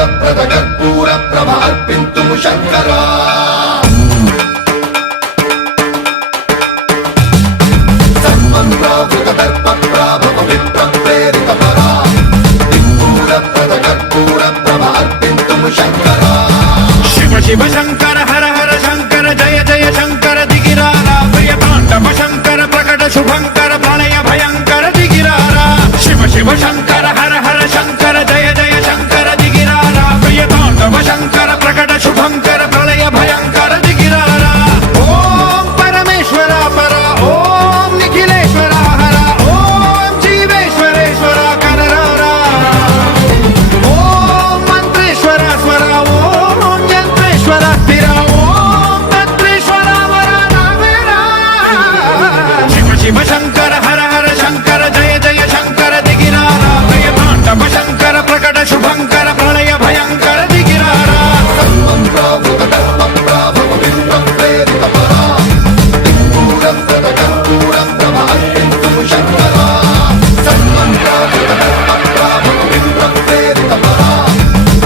कर्पूरप्रद कर्पूरप्रभ अर्पिन्तुं शङ्करा सर्वप्रावृतदर्पप्राभव विप्रप्रेरितपरा कर्पूरप्रद कर्पूरप्रभ अर्पिन्तुं शङ्करा शिव शिव शङ्कर हर हर शङ्कर जय जय शङ्कर दिगिरारा प्रियताण्डव शङ्कर प्रकट शुभङ्कर प्रलय भयङ्कर दिगिरारा शिव शिव शङ्कर हर हर शङ्कर जय जय शङ्कर दिगिरारा प्रियताण्डव शङ्कर प्रकट शुभङ्कर प्रलय भयङ्कर दिगिरारा ॐ परमेश्वर पर ॐ निखिलेश्वर हर ॐ जीवेश्वरेश्वर कररारा ॐ मन्त्रेश्वर स्वर ॐ यन्त्रेश्वर स्थिर ॐ तन्त्रेश्वर वरदामेरा शिव शिव शङ्कर हर हर शङ्कर जय जय शङ्कर दिगिरारा प्रियताण्डव शङ्कर प्रकट शुभङ्कर प्रलय भयङ्कर दिगिरारा सर्वप्रावृतदर्पप्राभव विप्रप्रेरितपरा कर्पूरप्रद कर्पूरप्रभ अर्पिन्तुं शङ्करा सर्वप्रावृतदर्पप्राभव विप्रप्रेरितपरा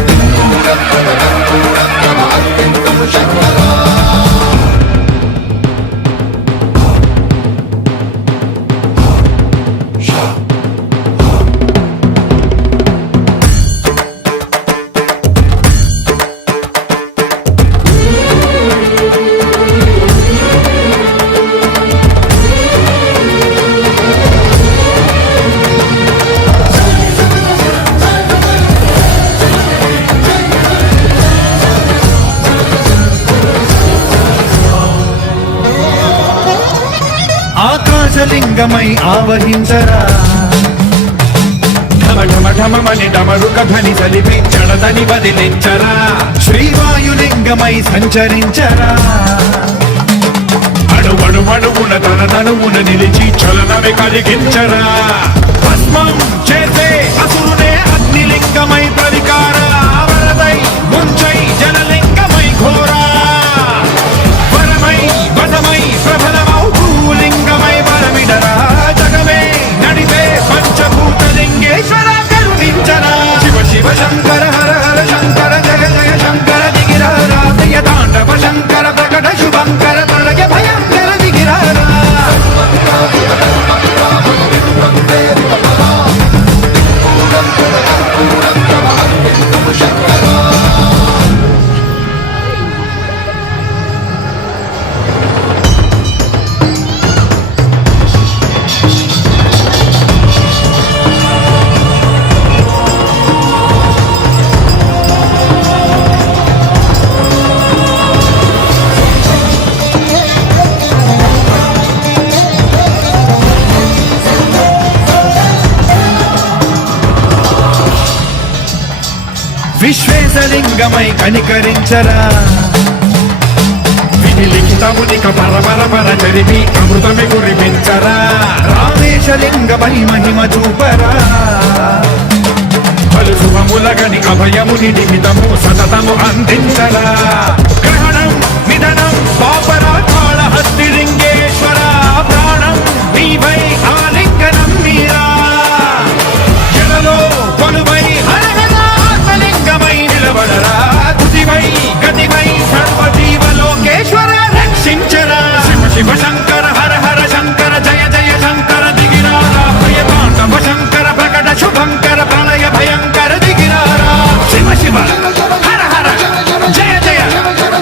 कर्पूरप्रद कर्पूरप्रभ अर्पिन्तुं शङ्करा ఆకాశలింగమై ఆవహించరా ఢమ ఢమ ఢమమని డమరుక ధ్వని సలిపి జడదని వదిలించరా శ్రీవాయులింగమై సంచరించరా అడుగడుగడుగున తన తనువున నిలిచి చలనమే కలిగించరా భస్మం చేసే అసురునే అగ్నిలింగమై ప్రవికార వరదై ముంచై జలలింగమై ఘోరా వరమై వదమై ప్రబలమౌ భూలింగమై వరమిడరా జగమే నడిపే పంచభూతలింగేశ్వర కరుణించరా శివ శివ శంకర హర హర శంకర జయ జయ శంకర దిగిరారా ప్రియతాండవ శంకర ప్రకట శుభంకర ప్రళయ భయంకర దిగిరారా सर्वप्रावृतदर्पप्राभव विप्रप्रेरितपरा कर्पूरप्रद कर्पूरप्रभ अर्पिन्तुं शङ्करा విశ్వేశలింగమై కనికరించరా విధి లిఖితమునిక పరపర పర చరిమి అమృతమి కురిపించరా రామేశలింగమై మహిమ చూపరా పలు శుభములగని అభయముని నిమితము సతతము అందించరా గ్రహణం నిధనం పాపరా కాళహస్తి లింగేశ్వర ప్రాణం నీవై ఆలింగనం మీరా జలలో కొలువై హరహరాత్మలింగమై నిలబడరా తుదివై గతివై సర్వజీవలోకేశ్వర రక్షించరా శివ శివ శంకర హర హర శంకర జయ జయ శంకర దిగిరారా ప్రియతాండవ శంకర ప్రకట శుభంకర ప్రళయ భయంకర దిగిరారా శివ శివ హర హర జయ జయ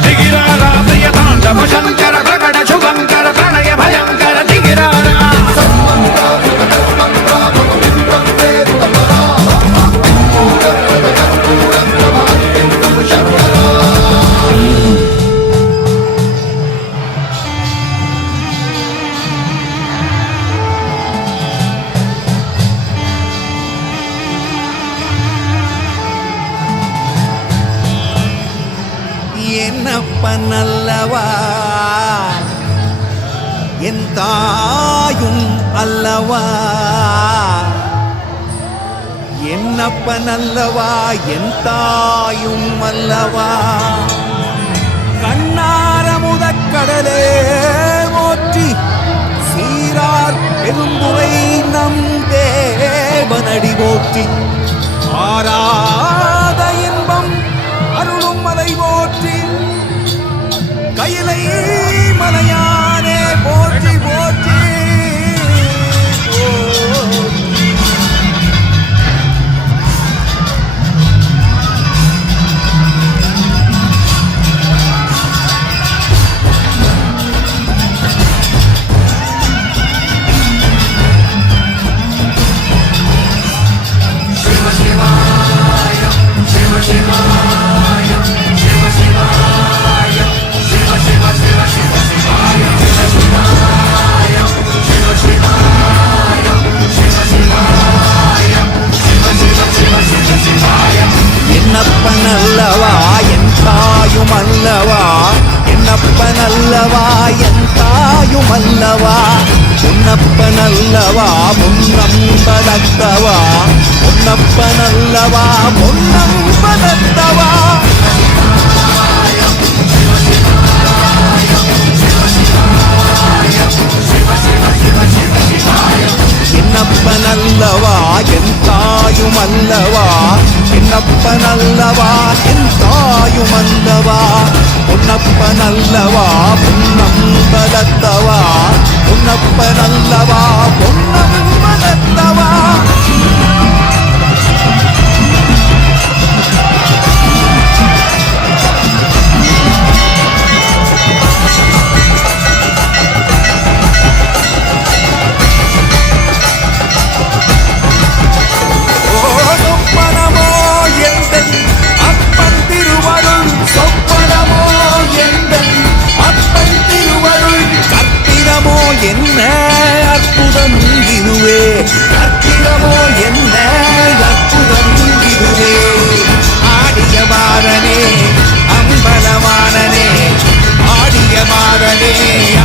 దిగిరారా ప్రియతాండవ శంకర ప్రకట శుభంకర ప్రళయ భయంకర దిగిరారా सर्वप्रावृतदर्पप्राभव विप्रप्रेरितपरा कर्पूरप्रद कर्पूरप्रभ अर्पिन्तुं शङ्करा என்னப்ப நல்லவா என் தாயும் அல்லவா என்னப்ப நல்லவா என் தாயும் அல்லவா கண்ணார முதக்கடலே போற்றி சீரார் பெரும்புரை நம் தேவனடி போற்றி ஆராத இன்பம் தாயும் அல்லவா என்னப்பன் அல்லவா என் தாயும் அல்லவா பொன்னப்பன் அல்லவா பொன்னம்பலத்தவா பொன்னப்பன் அல்லவா பொன்னம்பலத்தவா என்னப்பன் அல்லவா என் தாயும் அல்லவா என்னப்பன் அல்லவா என் தாயும் அல்லவா பொன்னப்பன் அல்லவா பொன்னம்பலத்தவா பொன்னப்பன் அல்லவா பொன்னம்பலத்தவா என்ன அற்புதம் இதுவே அற்புதமோ என்ன அற்புதம் இதுவே ஆடிய மாதனே அம்பலவானனே ஆடிய மாதனே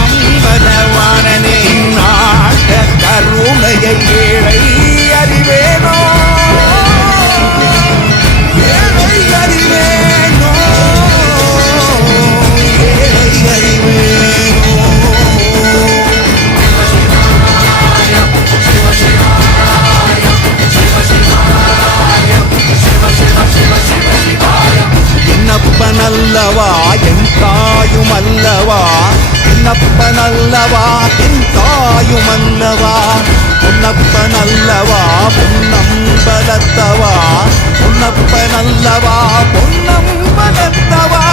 அம்பலவானனே நாட கருணையை ஏழை அறிவேனோ ஏழை அறிவேனோ ஏழை அறிவேனோ என்னப்பன் அல்லவா என் தாயும் அல்லவா என்னப்பன் அல்லவா என் தாயும் அல்லவா பொன்னப்பன் அல்லவா பொன்னம்பலத்தவா பொன்னப்பன் அல்லவா பொன்னம்பலத்தவா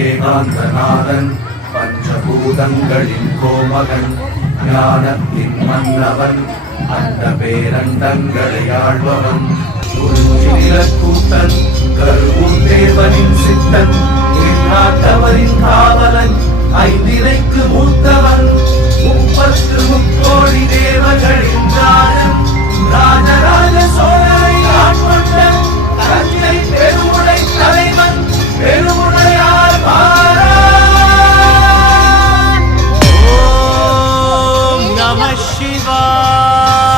ஏகாந்தநாதன் பஞ்சபூதங்களின் கோமகன் ஞானத்தின் மன்னவன் அந்த பேரண்டங்களை ஆழ்பவன் கூட்டன் கருவூர் தேவனின் சித்தன் நாட்டவரின் காவலன் ஐந்திரைக்கு மூத்தவன் 33 தேவர்களின் ராஜன் ராஜராஜ சோழரை ஆட்கொண்ட தஞ்சை பெருமுடை தலைவன் பெருமுடையார் பாரான். ஓம் நம சிவாய.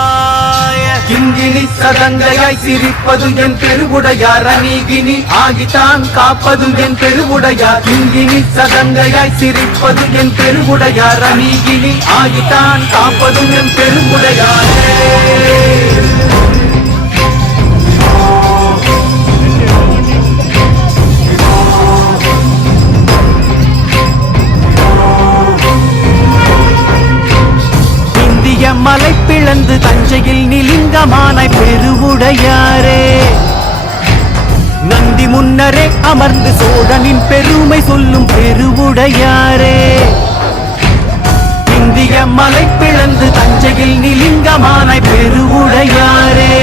கிங்கினி சதங்கையாய் சிரிப்பது என் பெருவுடையார் அநீகினி ஆகித்தான் காப்பது என் பெருவுடையார் கிங்கினி சதங்கையாய் சிரிப்பது என் பெருவுடையார் அநீகினி ஆகித்தான் காப்பது என் பெருவுடையாரே. மலை பிளந்து தஞ்சையில் நிலிங்கமானாய் பெருவுடையாரே நந்தி முன்னரே அமர்ந்து சோழனின் பெருமை சொல்லும் பெருவுடையாரே இந்திய மலை பிளந்து தஞ்சையில் நிலிங்கமானாய் பெருவுடையாரே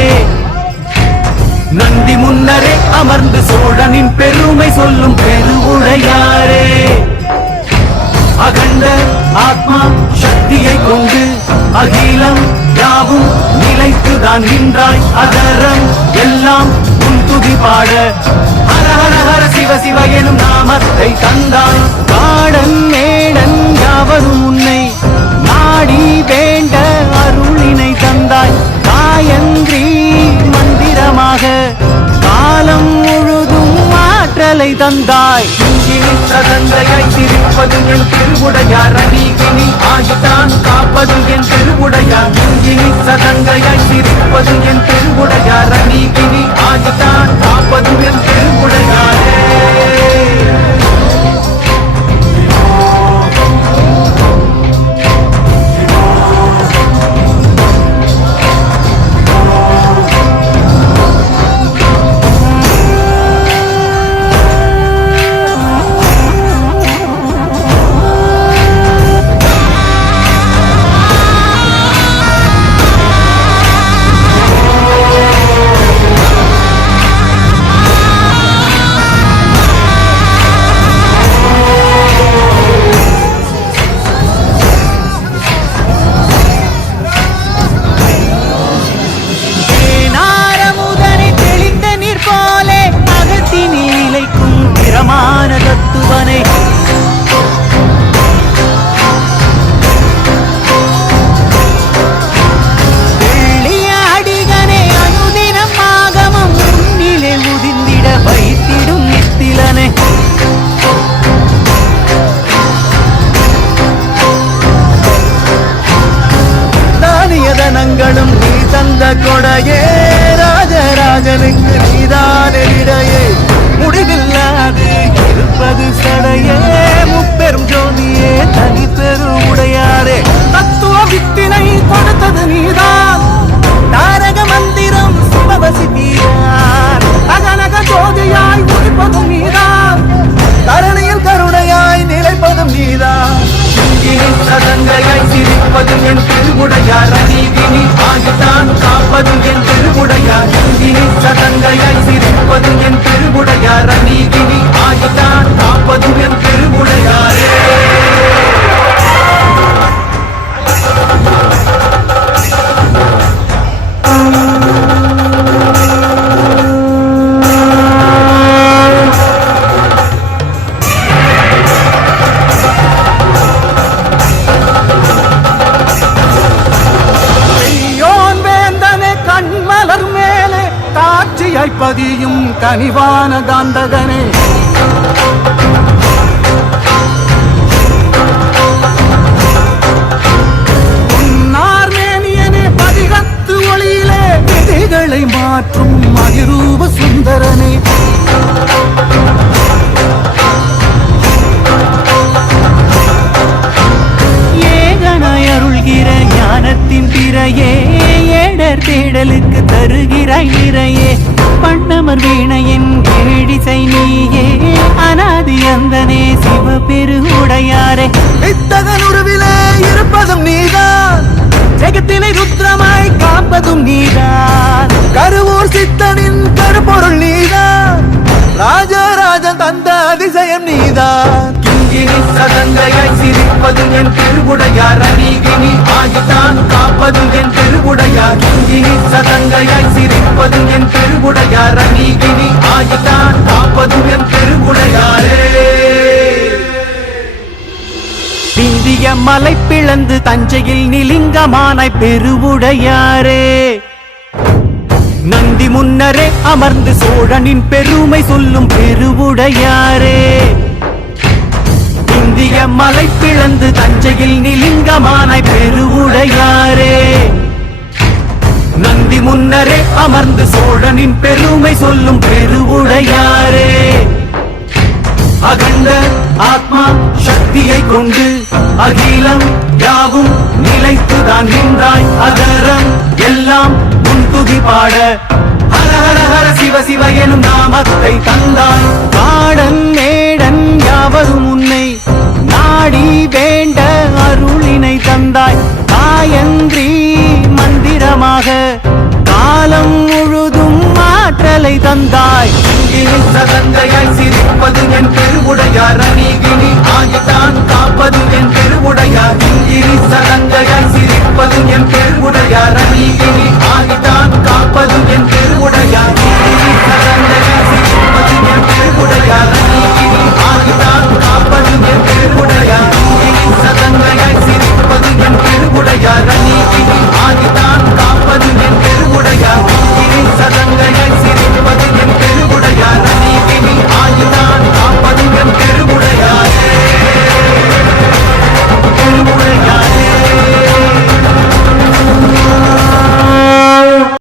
நந்தி முன்னரே அமர்ந்து சோழனின் பெருமை சொல்லும் பெருவுடையாரே அகண்ட ஆத்மா சக்தியை கொண்டு அகிலம் யாவும் நிலைத்துதான் நின்றாய் அதரம் எல்லாம் உன் துதி பாட ஹர ஹர ஹர சிவ சிவ எனும் நாமத்தை தந்தாய் காடன் மேடன் யாவரும் உன்னை நாடி தந்தாய். கிங்கினி சதங்கையாய் சிரிப்பது என் திருவுடையார், அநீகினி ஆகித்தான் காப்பது என் திருவுடையார். கிங்கினி சதங்கையாய் சிரிப்பது என் திருவுடையார், அநீகினி ஆகித்தான் காப்பது என் திருவுடையாரே. நீ தந்த கொடையே ராஜராஜனுக்கு நீதானே விடையே. முடிவில்லாது இருப்பது சடையே, முப்பெரும் ஜோதியே தனி பெரும் உடையாரே. தத்துவ வித்தினை கொடுத்தது நீதான், தாரக மந்திரம் சிவவசித்தியார். அகனக ஜோதியாய் உதிப்பதும் நீதான், தரணியில் கருணையாய் நிலைப்பதும் நீதான். சதங்கையாய் சிரிப்பது என் திருவுடையார், அநீகினி ஆகித்தான் காப்பது என் திருவுடையார். கிங்கினி சதங்கையாய் சிரிப்பது என் திருவுடையார், அநீகினி ஆகித்தான் காப்பது என் திருவுடையாரே. பதியும் கனிவான காந்தகனே, உன்னார்மேனியனே பதிகத்து ஒளியிலே விதிகளை மாற்றும் அதிரூப சுந்தரனே. ஏகனாய் அருள்கிற ஞானத்தின் திரையே, ஏடர் தேடலுக்கு தருகிறாய் நிறையே. பண்ணமர் வீணையின் ஏழிசை நீயே, அநாதி அந்தனே சிவபெரு உடையாரே. இத்தகன் உருவிலே இருப்பதும் நீதான், ஜெகத்தினை ருத்ரமாய் காப்பதும் நீதான். கருவூர் சித்தனின் கருப்பொருள் நீதான், ராஜராஜன் தந்த அதிசயம் நீதான். கிங்கினி சதங்கையாய் சிரிப்பது என் திருவுடையார், அநீகினி ஆகித்தான் காப்பது என் திருவுடையார். கிங்கினி சதங்கையாய் சிரிப்பது என் திருவுடையார், அநீகினி ஆகித்தான் காப்பது என் திருவுடையாரே. இந்திய மலை பிளந்து தஞ்சையில் நிலிங்கமானாய் பெருவுடையாரே. நந்தி முன்னரே அமர்ந்து சோழனின் பெருமை சொல்லும் பெருவுடையாரே. இந்திய மலை பிளந்து தஞ்சையில் நிலிங்கமானாய் பெருவுடையாரே. நந்தி முன்னரே அமர்ந்து சோழனின் பெருமை சொல்லும் பெருவுடையாரே. அகண்ட ஆத்மா சக்தியை கொண்டு அகிலம் யாவும் நிலைத்துதான் நின்றாய். அதரம் எல்லாம் முன்துதி பாட ஹர ஹர ஹர சிவ சிவ எனும் நாமத்தை தந்தாய். காடன் மேடன் யாவரும் உன்னை நாடி வேண்ட அருளினை தந்தாய். காயந்திரி மந்திரமாக காலம் முழுதும் ஆற்றலை தந்தாய். சதங்கையாய் சிரிப்பது என் பெருவுடையார்,